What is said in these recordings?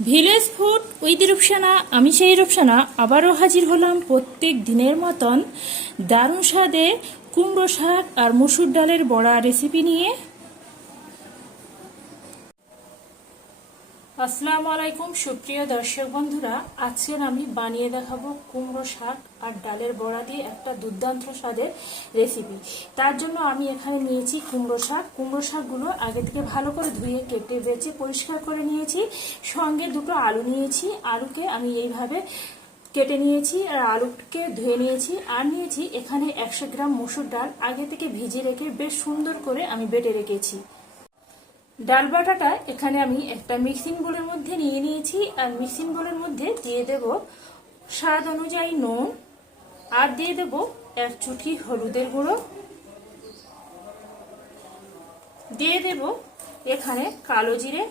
Village food with Rupsana, আমি সেই রূপসানা, আবারও হাজির হলাম প্রত্যেক দিনের মতন। দারুণ স্বাদে কুমড়ো শাক আর মসুর ডালের বড়া রেসিপি নিয়ে। আসসালামু আলাইকুম, সুপ্রিয় দর্শক বন্ধুরা। আজকের আমি বানিয়ে দেখাবো কুমড়ো শাক আর ডালের বড়া দিয়ে একটা দুর্দান্ত স্বাদের রেসিপি। তার জন্য আমি এখানে নিয়েছি কুমড়ো শাক। কুমড়ো শাকগুলো আগে থেকে ভালো করে ধুয়ে, কেটে বেছে পরিষ্কার করে নিয়েছি। সঙ্গে দুটো আলু নিয়েছি। আলুকে আমি এইভাবে কেটে নিয়েছি আর আলুকে ধুয়ে নিয়েছি। আর নিয়েছি এখানে একশো গ্রাম মসুর ডাল। আগে থেকে ভিজে রেখে বেশ সুন্দর করে আমি বেটে রেখেছি। ডাল বাটাটা এখানে আমি একটা মিক্সিং বোলের মধ্যে নিয়ে নিয়েছি, আর মিক্সিং বোলের মধ্যে দিয়ে দেব স্বাদ অনুযায়ী নুন, আর দিয়ে দেব এক চুটকি হলুদের গুঁড়ো। দিয়ে দেব এখানে কালো জিরে,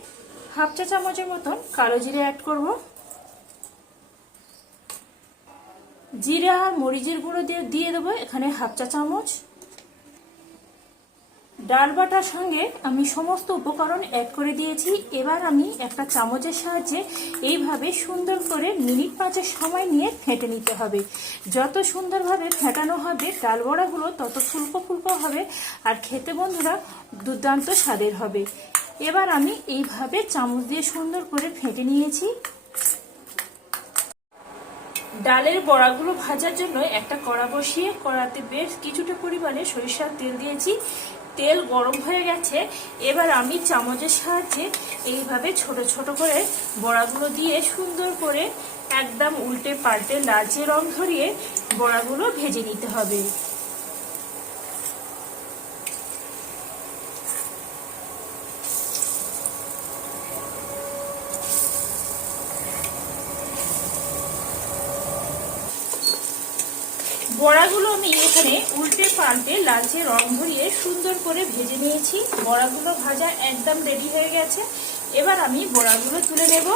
হাফ চা চামচের মতন কালো জিরে অ্যাড করব। জিরে আর মরিচের গুঁড়ো দিয়ে দিয়ে দেবো এখানে হাফ চা চামচ। ডাল বাটার সঙ্গে আমি সমস্ত উপকরণ অ্যাড করে দিয়েছি। এবার আমি একটা চামচের সাহায্যে এইভাবে সুন্দর করে মিনিট পাঁচের সময় নিয়ে ফেটে নিতে হবে। যত সুন্দরভাবে ফেটানো হবে ডাল বড়াগুলো তত ফুলকো ফুলকো হবে আর খেতে বন্ধুরা দুর্দান্ত স্বাদের হবে। এবার আমি এইভাবে চামচ দিয়ে সুন্দর করে ফেটে নিয়েছি। ডালের বড়াগুলো ভাজার জন্য একটা কড়া বসিয়ে কড়াতে বেশ কিছুটা পরিমাণে সরিষার তেল দিয়েছি। তেল গরম হয়ে গেছে, এবার আমি চামচের সাহায্যে এইভাবে ছোট ছোট করে বড়াগুলো দিয়ে সুন্দর করে একদম উল্টে পাল্টে লালচে রং ধরিয়ে বড়াগুলো ভেজে নিতে হবে। বড়াগুলো আমি এখানে উল্টে পাল্টে লালচে রং ধরিয়ে সুন্দর করে ভেজে নিয়েছি। বড়াগুলো ভাজা একদম রেডি হয়ে গেছে। এবার আমি বড়াগুলো তুলে নেব।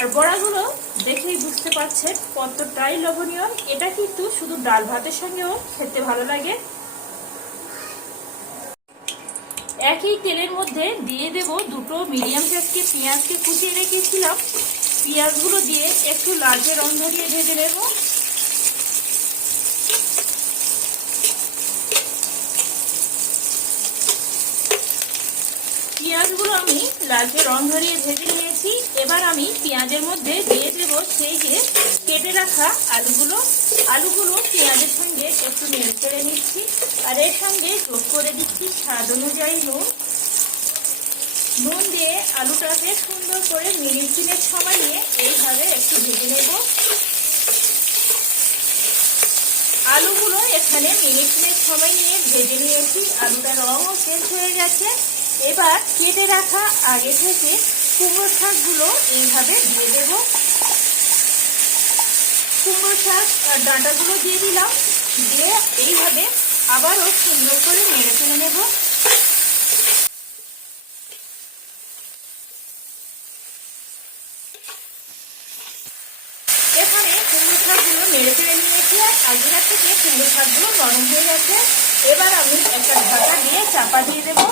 আর বড়াগুলো দেখেই বুঝতে পারছেন কতটাই লোভনীয়। এটা কিন্তু শুধু ডাল ভাতের সঙ্গেও খেতে ভালো লাগে। একই তেলের মধ্যে দিয়ে দেব দুটো মিডিয়াম সাইজকে পেঁয়াজকে কুচিয়ে রেখেছিলাম। পেঁয়াজগুলো দিয়ে একটু লালচে রং ধরিয়ে ভেজে নেব। পেঁয়াজগুলো আমি লালচে রং ধরিয়ে ভেজে নিয়েছি। এবার আমি পেঁয়াজের মধ্যে দিয়ে দেবো সেই যে কেটে রাখা আলুগুলো। আলুগুলো পেঁয়াজের সঙ্গে একটু নেড়ে চেড়ে নিচ্ছি। আর এর সঙ্গে যোগ করে দিচ্ছি স্বাদ অনুযায়ী নুন। নুন দিয়ে আলুটাকে সুন্দর করে মিনিট তিনের সময় নিয়ে এইভাবে একটু ভেজে নেব। আলুগুলো এখানে মিনিট তিনের সময় নিয়ে ভেজে নিয়েছি। আলুটার রঙও চেঞ্জ হয়ে গেছে। এবার কেটে রাখা আগে থেকে কুমড়ো শাকগুলো এইভাবে দিয়ে দেব। কুমড়ো শাক ডাঁটাগুলো দিয়ে দিলাম। দিয়ে এইভাবে আবারও সুন্দর করে নেড়ে ফেলে নেব। এখানে শাকগুলো ফেলে আগের থেকে কুমড়ো শাকগুলো নরম হয়ে গেছে। এবার আমি একটা ঢাকা দিয়ে চাপা দিয়ে দেবো।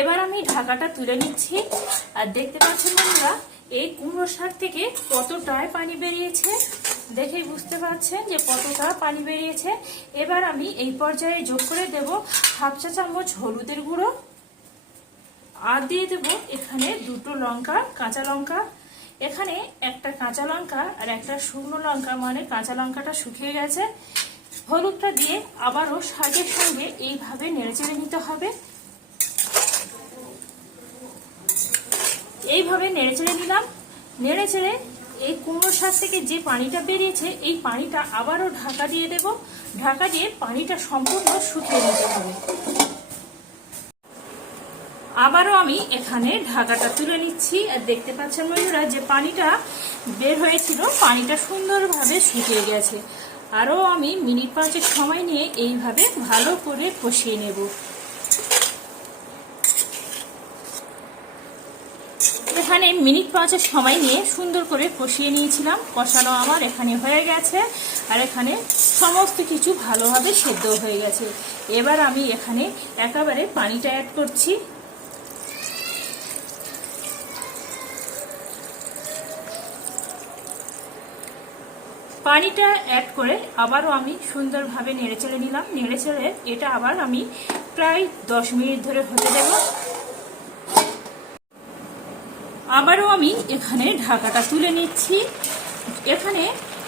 এবার আমি ঢাকাটা তুলে নিচ্ছি। আর দেখতে পাচ্ছেন বন্ধুরা, এই কুমড়ো শাক থেকে কতটাই পানি বেরিয়েছে দেখেই বুঝতে পারছেন যে কতটা পানি বেরিয়েছে। এবার আমি এই পর্যায়ে যোগ করে দেব হাফ চা চামচ হলুদের গুঁড়ো। আর দিয়ে দেব এখানে দুটো লঙ্কা, কাঁচা লঙ্কা। এখানে একটা কাঁচা লঙ্কা আর একটা শুকনো লঙ্কা মানে কাঁচা লঙ্কাটা শুকিয়ে গেছে। হলুদটা দিয়ে আবারও শাকের সঙ্গে এইভাবে নেড়েচেড়ে নিতে হবে। এইভাবে নেড়ে চেড়ে নিলাম। নেড়ে চেড়ে এই কুমড়ো শাক থেকে যে পানিটা বেরিয়েছে, এই পানিটা আবারও ঢাকা দিয়ে দেব। ঢাকা দিয়ে পানিটা সম্পূর্ণ শুকিয়ে নিতে হবে। আবারও আমি এখানে ঢাকাটা তুলে নিচ্ছি। আর দেখতে পাচ্ছেন বন্ধুরা যে পানিটা বের হয়েছিল, পানিটা সুন্দরভাবে শুকিয়ে গেছে। আরও আমি মিনিট পাঁচের সময় নিয়ে এইভাবে ভালো করে কষিয়ে নেব। এখানে মিনিট পাঁচের সময় নিয়ে সুন্দর করে কষিয়ে নিয়েছিলাম। কষানো আমার এখানে হয়ে গেছে। আর এখানে সমস্ত কিছু ভালোভাবে সেদ্ধ হয়ে গেছে। এবার আমি এখানে একেবারে পানিটা অ্যাড করছি। পানিটা অ্যাড করে আবারও আমি সুন্দরভাবে নেড়ে চেড়ে নিলাম। নেড়ে চেড়ে এটা আবার আমি প্রায় দশ মিনিট ধরে হতে দেবো। আবারও আমি এখানে ঢাকাটা তুলে নিচ্ছি। এখানে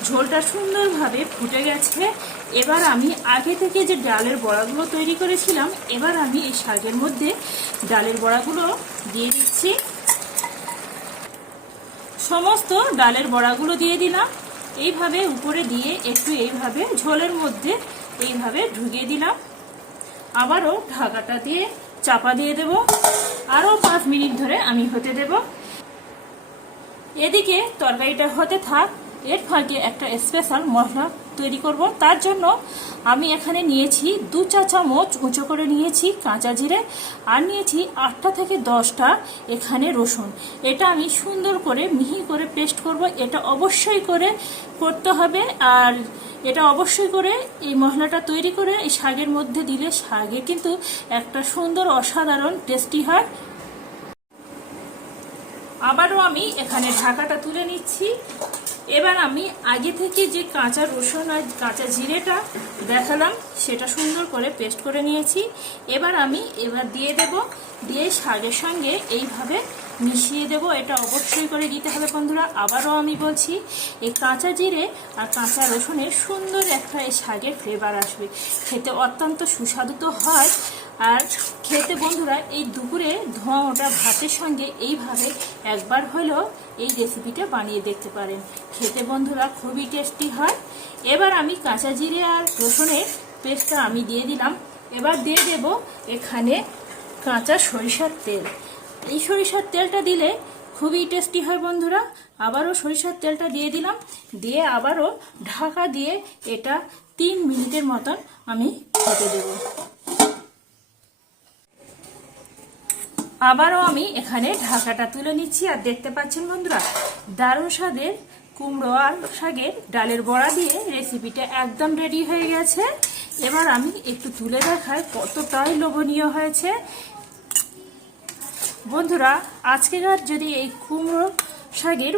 ঝোলটা সুন্দরভাবে ফুটে গেছে। এবার আমি আগে থেকে যে ডালের বড়াগুলো তৈরি করেছিলাম, এবার আমি এই শাকের মধ্যে ডালের বড়াগুলো দিয়ে দিচ্ছি। সমস্ত ডালের বড়াগুলো দিয়ে দিলাম। এইভাবে উপরে দিয়ে একটু এইভাবে ঝোলের মধ্যে এইভাবে ঢুকিয়ে দিলাম। আবারও ঢাকাটা দিয়ে চাপা দিয়ে দেব। আরও পাঁচ মিনিট ধরে আমি হতে দেব। এদিকে তরকারিটা হতে থাক, এর ফাঁকে একটা স্পেশাল মশলা তৈরি করব। তার জন্য আমি এখানে নিয়েছি দু চা চামচ উঁচু করে নিয়েছি কাঁচা জিরে আর নিয়েছি আটটা থেকে দশটা এখানে রসুন। এটা আমি সুন্দর করে মিহি করে পেস্ট করব। এটা অবশ্যই করে করতে হবে আর এটা অবশ্যই করে এই মশলাটা তৈরি করে এই শাকের মধ্যে দিলে শাকে কিন্তু একটা সুন্দর অসাধারণ টেস্টি হয়। আবারও আমি এখানে ঢাকাটা তুলে নিচ্ছি। এবার আমি আগে থেকে যে কাঁচা রসুন আর কাঁচা জিরেটা দেখালাম, সেটা সুন্দর করে পেস্ট করে নিয়েছি। এবার আমি এবার দিয়ে দেব, দিয়ে শাকের সঙ্গে এইভাবে মিশিয়ে দেব, এটা অবশ্যই করে দিতে হবে বন্ধুরা। আবারও আমি বলছি, এই কাঁচা জিরে আর কাঁচা রসুনের সুন্দর একটা এই শাকের ফ্লেভার আসবে। খেতে অত্যন্ত সুস্বাদু তো হয়। আর খেতে বন্ধুরা, এই দুপুরে ধোঁয়া ওটা ভাতের সঙ্গে এইভাবে একবার হলেও এই রেসিপিটা বানিয়ে দেখতে পারেন। খেতে বন্ধুরা খুবই টেস্টি হয়। এবার আমি কাঁচা জিরে আর রসুনের পেস্টটা আমি দিয়ে দিলাম। এবার দিয়ে দেব এখানে কাঁচা সরিষার তেল। এই সরিষার তেলটা দিলে খুবই টেস্টি হয় বন্ধুরা। আবারও সরিষার তেলটা দিয়ে দিলাম। দিয়ে আবারও ঢাকা দিয়ে এটা তিন মিনিটের মতন আমি হতে দেবো। আবারও আমি এখানে ঢাকাটা তুলে নিচ্ছি। আর দেখতে পাচ্ছেন বন্ধুরা, দারুণ স্বাদের কুমড়ো আর শাকের ডালের বড়া দিয়ে রেসিপিটা একদম রেডি হয়ে গেছে। এবার আমি একটু তুলে দেখাই কতটাই লোভনীয় হয়েছে। বন্ধুরা আজকেকার যদি এই কুমড়ো শাকের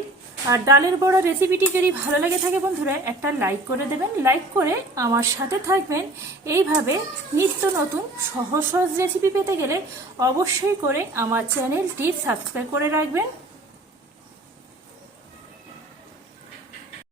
আর ডালের বড়া রেসিপিটি যদি ভালো লাগে থাকে বন্ধুরা, একটা লাইক করে দেবেন। লাইক করে আমার সাথে থাকবেন। এইভাবে নিত্য নতুন সহজ সহজ রেসিপি পেতে গেলে অবশ্যই করে আমার চ্যানেলটি সাবস্ক্রাইব করে রাখবেন।